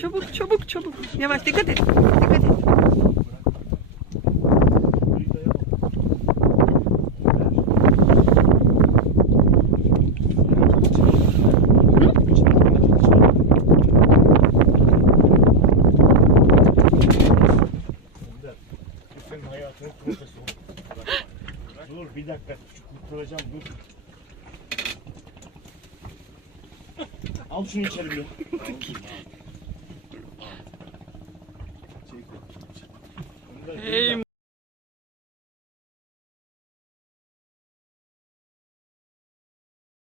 Çabuk çabuk çabuk. Yavaş dikkat et. Dikkat et. Dur bir dakika şu kurtaracağım dur. Al şunu içeri bir. Hey.